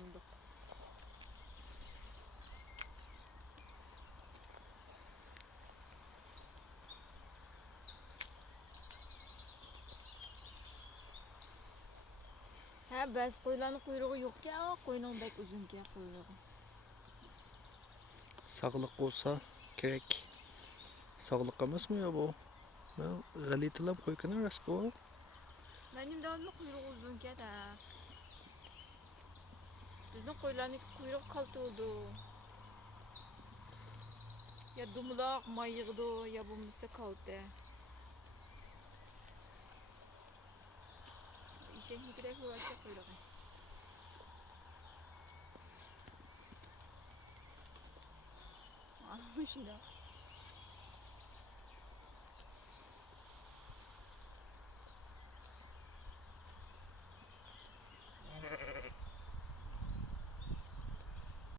emdik. Ha, bəzi qoyuların quyruğu yox ki, ama qoyunun bək uzun ki quyruğu. Sağlık olsa gerek. Sağlık olmaz mı ya bu? Ben galitalam koykana rast bu. Benim devamlı kuyruğu uzun ki de. Bizden qoyuların kuyruğu kaltı oldu. Ya dumlaq, mayıqdı, ya bulmuşsa kaltı. İşe giderek var ki kuyruğu. Anlamışım da.